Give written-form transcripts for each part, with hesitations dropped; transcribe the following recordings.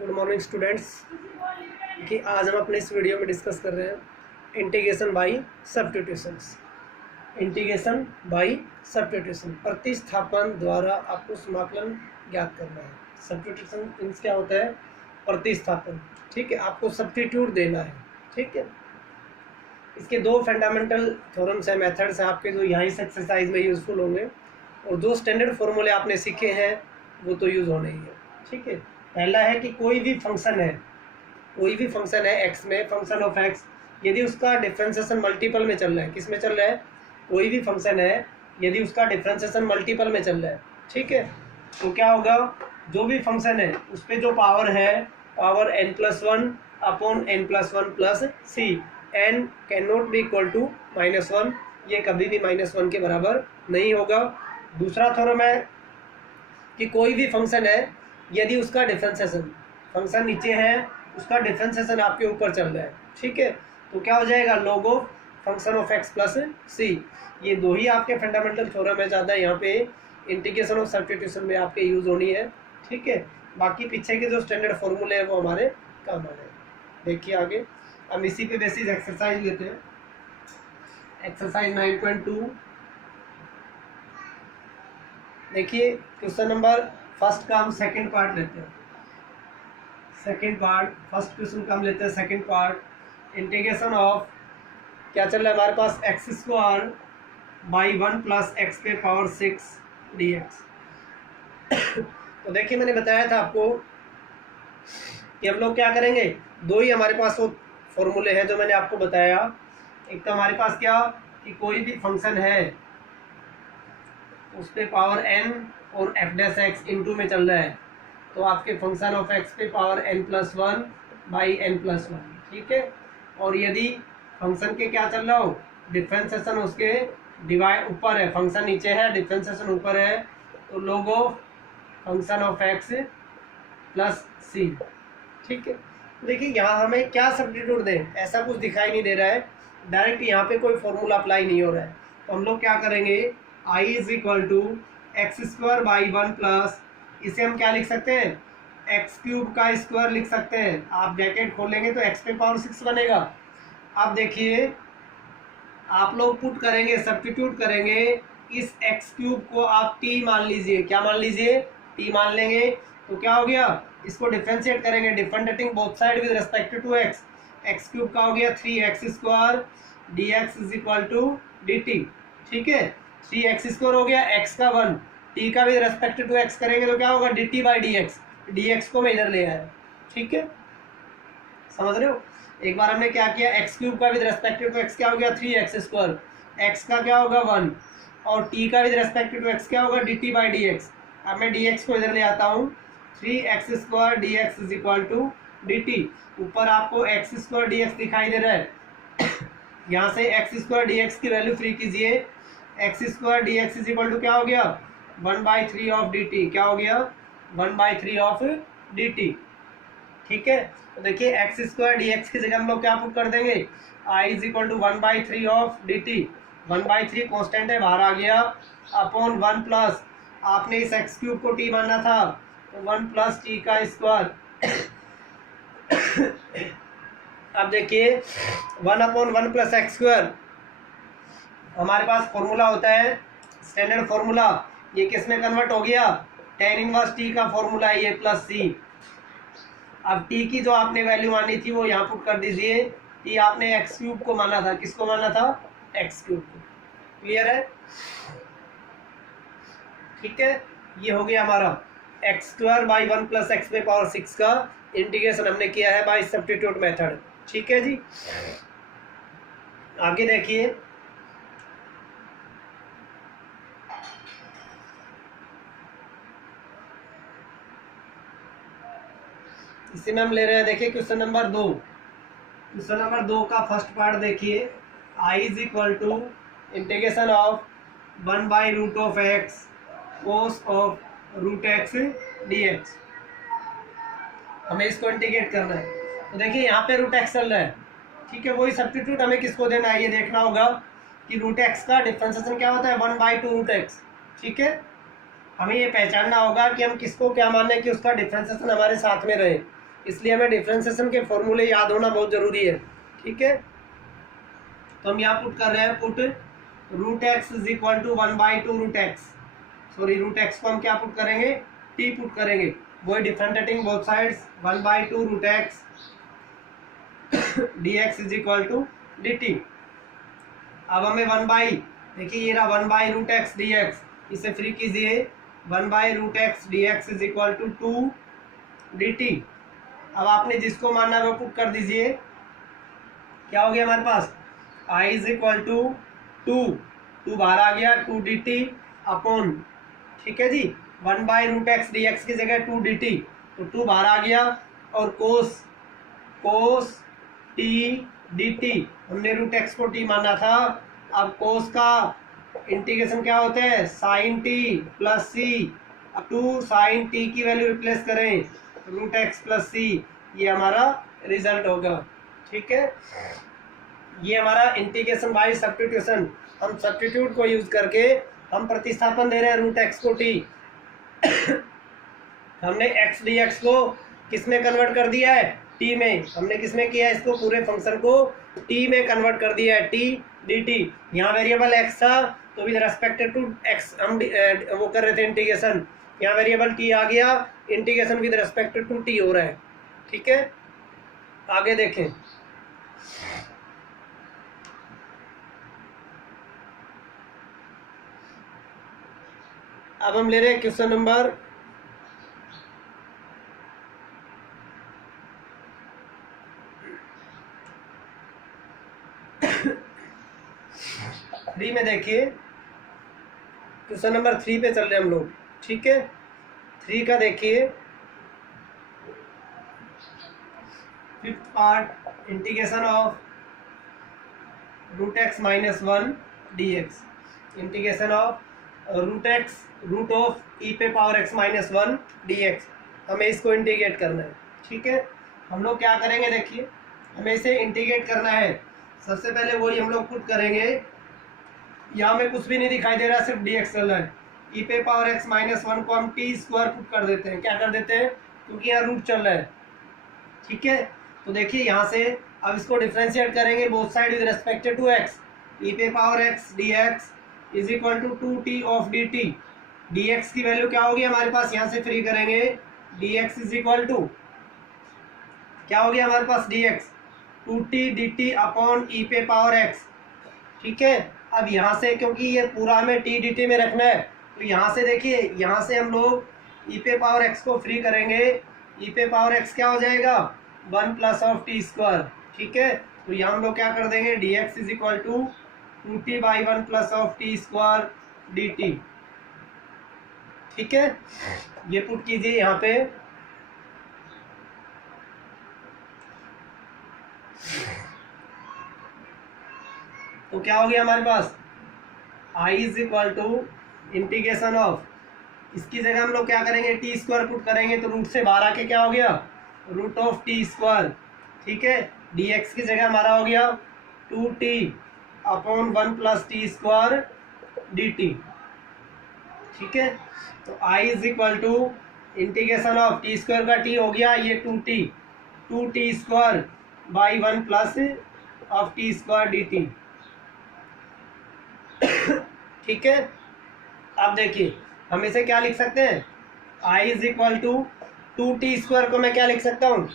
Good morning students. कि आज हम अपने इस वीडियो में डिस्कस कर रहे हैं integration by substitutions. Integration by substitution, प्रतिस्थापन द्वारा आपको समाकलन ज्ञात करना है। सब्स्टिट्यूशन मीन्स क्या होता है? प्रतिस्थापन। ठीक है, आपको सब्स्टिट्यूट देना है। ठीक है, इसके दो फंडामेंटल थ्योरम्स हैं, मेथड्स हैं आपके, जो यहाँ इस एक्सरसाइज में यूजफुल होंगे, और जो स्टैंडर्ड फॉर्मूले आपने सीखे हैं वो तो यूज़ होने ही है। ठीक है, पहला है कि कोई भी फंक्शन है एक्स में, फंक्शन ऑफ एक्स, यदि उसका डिफरेंशिएशन मल्टीपल में चल रहा है। किस में चल रहा है? कोई भी फंक्शन है यदि उसका डिफरेंशिएशन मल्टीपल में चल रहा है, ठीक है, तो क्या होगा? जो भी फंक्शन है उस पर जो पावर है, power n+1 upon n+1 plus C, n can not be equal to -1, ये कभी भी -1 के बराबर नहीं होगा। दूसरा थ्योरम है कि कोई भी फंक्शन है यदि उसका डिफरेंशिएशन, फंक्शन नीचे है, उसका डिफरेंशिएशन आपके ऊपर चल रहा है, ठीक है, तो क्या हो जाएगा? Log of function of X plus C. ये दो ही आपके फंडामेंटल थ्योरम है, ज़्यादा यहाँ पे इंटीग्रेशन ऑफ सब्स्टिट्यूशन में आपके यूज़ होनी है। ठीक है, बाकी पीछे के जो स्टैंडर्ड फॉर्मूले हैं वो हमारे काम आ गए। देखिए आगे हम इसी पे बेसिस एक्सरसाइज लेते हैं। एक्सरसाइज 9.2 देखिए, क्वेश्चन नंबर फर्स्ट का हम सेकंड पार्ट लेते हैं। सेकंड पार्ट, फर्स्ट क्वेश्चन का हम लेते हैं सेकंड पार्ट। इंटीग्रेशन ऑफ क्या चल रहा है हमारे पास? x² बाई 1 प्लस एक्स पे पावर 6 dx। तो देखिए, मैंने बताया था आपको कि हम लोग क्या करेंगे, दो ही हमारे पास वो फॉर्मूले हैं जो मैंने आपको बताया। एक तो हमारे पास क्या, कि कोई भी फंक्शन है उस पे पावर n और f' इंटू में चल रहा है, तो आपके फंक्शन ऑफ x पे पावर n+1 बाई n+1। ठीक है, और यदि फंक्शन के क्या चल रहा हो, डिफरेंशिएशन उसके डिवाइड ऊपर है, फंक्शन नीचे है, डिफरेंशिएशन ऊपर है, तो log of function of x plus C. ठीक है, देखिए यहाँ हमें क्या सब्स्टिट्यूट दें, ऐसा कुछ दिखाई नहीं दे रहा है, डायरेक्ट यहाँ पे कोई फॉर्मूला अप्लाई नहीं हो रहा है, तो हम लोग क्या करेंगे, i = x² बाई 1 प्लस, इसे हम क्या लिख सकते हैं? x³ का स्क्वायर लिख सकते हैं। आप ब्रैकेट खोलेंगे तो x पे पावर 6 बनेगा। अब देखिए, आप लोग पुट करेंगे, सब्स्टिट्यूट करेंगे, इस x³ को आप t मान लीजिए। क्या मान लीजिए? t मान लेंगे, तो क्या हो गया? इसको डिफरेंशिएट करेंगे, differentiating both side with respect to x। x³ का हो गया 3x² dx = dt। ठीक है, 3x² हो गया, x का 1, t का भी रेस्पेक्ट टू x करेंगे तो क्या होगा? dt by dx। dx को मैं इधर ले आया। ठीक है, समझ रहे हो? एक बार हमने क्या किया, x³ का विद रेस्पेक्ट टू x क्या हो गया? 3x², x का क्या होगा? 1, और t का विद रेस्पेक्ट टू x क्या होगा? dt by dx। अब मैं dx को इधर ले आता हूँ, 3x² dx = dt। ऊपर आपको x² dx दिखाई दे रहा है, यहाँ से x² dx की वैल्यू फ्री कीजिए, x² dx = क्या हो गया? 1/3 ऑफ dt। क्या हो गया? 1/3 ऑफ dt। ठीक है, तो देखिए x² dx की जगह हम लोग क्या पुट कर देंगे, i = 1/3 ऑफ dt। 1/3 कॉन्स्टेंट है, बाहर आ गया, अपॉन 1 प्लस, आपने इस x³ को t मानना था, तो 1 प्लस t का स्क्वायर। अब देखिए 1/1 प्लस x², हमारे पास फॉर्मूला होता है स्टैंडर्ड फॉर्मूला, ये किस में कन्वर्ट हो गया? tan 1t का फॉर्मूला है ये, प्लस सी। अब t की जो आपने वैल्यू मानी थी वो यहाँ पुट कर दीजिए। t आपने x³ को माना था, किसको माना था? x³ को। क्लियर है? ठीक है, ये हो गया हमारा x² बाई 1 प्लस एक्स पे पावर 6 का इंटीग्रेशन हमने किया है बाई सब्स्टिट्यूट मेथड। ठीक है जी, आगे देखिए, इसी में हम ले रहे हैं, देखिए क्वेश्चन नंबर 2। क्वेश्चन नंबर 2 का फर्स्ट पार्ट देखिए, i = integration of 1/√x cos of √x dx। हमें इसको इंटीग्रेट करना है, तो देखिए यहाँ पे √x चल रहा है। ठीक है, वही सब्स्टिट्यूट हमें किसको देना है, ये देखना होगा कि √x का डिफरेंशिएशन क्या होता है? 1/2√x। ठीक है, हमें ये पहचानना होगा कि हम किसको क्या माने कि उसका डिफरेंशिएशन हमारे साथ में रहे। इसलिए हमें डिफरेंशिएशन के फॉर्मूले याद होना बहुत ज़रूरी है। ठीक है, तो हम यहाँ पुट कर रहे हैं, put root X is equal to 1/2 root X, sorry root X को हम क्या पुट करेंगे, टी पुट करेंगे, वो differentiating both sides 1/2 root X D X is equal to D T. अब हमें देखिए ये रहा 1/रूट एक्स डी एक्स, इसे फ्री कीजिए, 1/रूट X D X is equal to 2 D T. अब आपने जिसको मानना है वो पुट कर दीजिए, क्या हो गया हमारे पास, i इज इक्वल टू 2 बाहर आ गया, 2 डी टी अपॉन, ठीक है जी, 1/रूट एक्स डी एक्स की जगह 2 डी टी, तो 2 बाहर आ गया, और कोस टी डी टी, हमने रूट एक्स को टी माना था। अब कोस का इंटीग्रेशन क्या होता है, साइन टी प्लस सी, अब 2 साइन टी की वैल्यू रिप्लेस करें, रूट एक्स प्लस सी, ये हमारा रिजल्ट होगा। ठीक है, ये हमारा इंटीग्रेशन बाय सब्स्टिट्यूशन, हम सब्स्टिट्यूट को यूज करके हम प्रतिस्थापन दे रहे हैं रूट एक्स को टी। हमने एक्स डी एक्स को किस में कन्वर्ट कर दिया है, टी में, हमने किस में किया है, इसको पूरे फंक्शन को टी में कन्वर्ट कर दिया है, टी डी टी। यहाँ वेरिएबल एक्स था तो विद रेस्पेक्ट टू एक्स हम वो कर रहे थे इंटीग्रेशन, यहाँ वेरिएबल टी आ गया, integration with respect to T हो रहा है। ठीक है, आगे देखें, अब हम ले रहे हैं क्वेश्चन नंबर 3 में देखिए, क्वेश्चन नंबर 3 पे चल रहे हैं हम लोग। ठीक है, 3 का देखिए, fifth part, integration of root X minus 1 D X, integration of root of E पे power X minus 1 D X, हमें इसको इंटीग्रेट करना है। ठीक है, हम लोग क्या करेंगे, देखिए हमें इसे इंटीग्रेट करना है। सबसे पहले वही हम लोग पुट करेंगे, यहाँ में कुछ भी नहीं दिखाई दे रहा, सिर्फ डी एक्स चल रहा है, ई पे पावर एक्स माइनस 1 को हम टी स्क्वायर पुट कर देते हैं, क्या कर देते हैं, क्योंकि यहाँ रूट चल रहा है। ठीक है, तो देखिए यहाँ से अब इसको डिफ्रेंशिएट करेंगे both side with respect to X, E पे power X D X is equal to 2t of D T, D X की वैल्यू क्या होगी हमारे पास, यहाँ से फ्री करेंगे, D X is equal to क्या हो गया हमारे पास, D X 2t D T upon E पे पावर एक्स। ठीक है, अब यहाँ से क्योंकि ये पूरा हमें टी डी टी में रखना है, तो यहाँ से देखिए, यहाँ से हम लोग ई पे पावर एक्स को फ्री करेंगे, ई पे पावर एक्स क्या हो जाएगा, 1 प्लस ऑफ टी स्क्वायर। ठीक है, तो यहाँ हम लोग क्या कर देंगे, D X is equal to 2t by 1 plus of T square D T. ठीक है, ये पुट कीजिए यहाँ पे, तो क्या हो गया हमारे पास, i is equal to integration of, इसकी जगह हम लोग क्या करेंगे, टी स्क्वायर पुट करेंगे, तो रूट से बाहर आके क्या हो गया, रूट ऑफ टी स्क्वायर। ठीक है, डी एक्स की जगह हमारा हो गया 2t upon 1 plus T square D T. ठीक है, तो i is equal to integration of T square का t हो गया ये 2t square by 1 plus of T square D T. ठीक है, अब देखिए हम इसे क्या लिख सकते हैं, i is equal to 2t square को मैं क्या लिख सकता हूँ,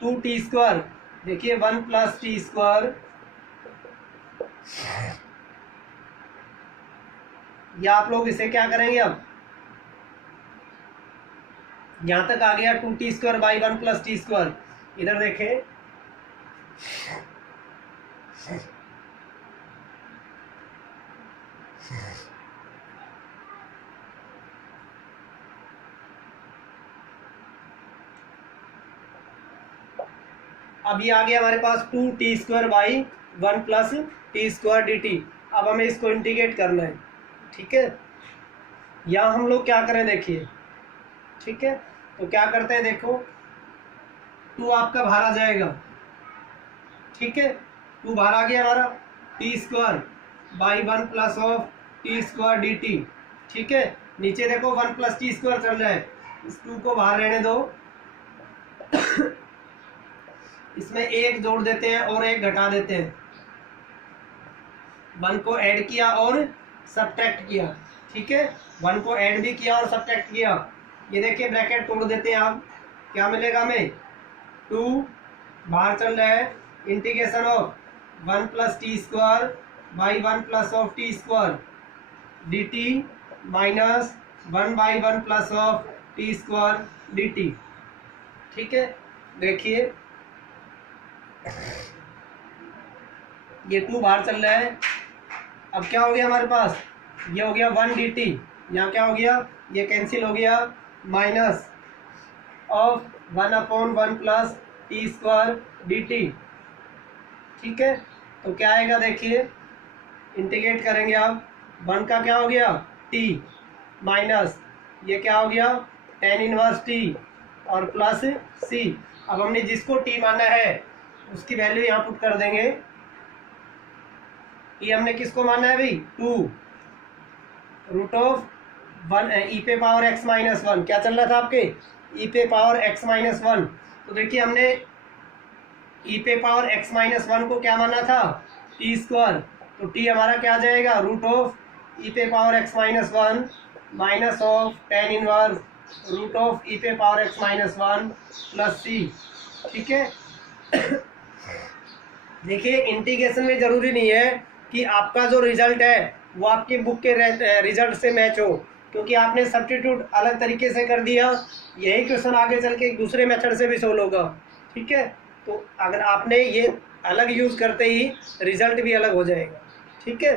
2t स्क्वायर, देखिए 1 प्लस टी स्क्वायर, या आप लोग इसे क्या करेंगे, अब यहां तक आ गया 2t square by 1 plus T square, इधर देखें, अब ये आ गया हमारे पास 2t square by 1 plus T square D T. अब हमें इसको इंटीग्रेट करना है। ठीक है, यहाँ हम लोग क्या करें देखिए, ठीक है, तो क्या करते हैं, देखो 2 आपका बाहर आ जाएगा। ठीक है, 2 बाहर आ गया हमारा, T square by 1 plus of T square D T. ठीक है, नीचे देखो 1 प्लस टी स्क्वायर चल रहा है, इस 2 को बाहर रहने दो, इसमें एक जोड़ देते हैं और एक घटा देते हैं। 1 को ऐड किया और सब्ट्रैक्ट किया, ठीक है, 1 को ऐड भी किया और सब्ट्रैक्ट किया। ये देखिए ब्रैकेट तोड़ देते हैं आप, क्या मिलेगा हमें 2 बाहर चल रहा है, integration of 1 plus T square by 1 plus of T square D T minus 1 by 1 plus of T square D T. ठीक है, देखिए ये 2 बाहर चल रहा है। अब क्या हो गया हमारे पास, ये हो गया 1 डी टी, यहाँ क्या हो गया, ये कैंसिल हो गया, minus of 1 upon 1 plus T square D T. ठीक है, तो क्या आएगा देखिए, इंटीग्रेट करेंगे आप, 1 का क्या हो गया टी माइनस ये क्या हो गया tan इनवर्स टी और प्लस सी। अब हमने जिसको टी माना है उसकी वैल्यू यहाँ पुट कर देंगे। ये हमने किसको माना है भाई 2 रूट ऑफ 1 ई पे पावर एक्स माइनस 1, क्या चल रहा था आपके ई पे पावर एक्स माइनस 1। तो देखिए हमने ई पे पावर एक्स माइनस 1 को क्या माना था टी स्क्वायर, तो टी हमारा क्या आ जाएगा रूट ऑफ ई पे power X minus 1 minus of tan inverse root of E पे power X minus 1 plus C. ठीक है, देखिए इंटीग्रेशन में जरूरी नहीं है कि आपका जो रिजल्ट है वो आपके बुक के रिजल्ट से मैच हो, क्योंकि आपने सब्स्टिट्यूट अलग तरीके से कर दिया, यही क्वेश्चन आगे चल के एक दूसरे मेथड से भी सोल्व होगा। ठीक है, तो अगर आपने ये अलग यूज़ करते ही रिजल्ट भी अलग हो जाएगा। ठीक है।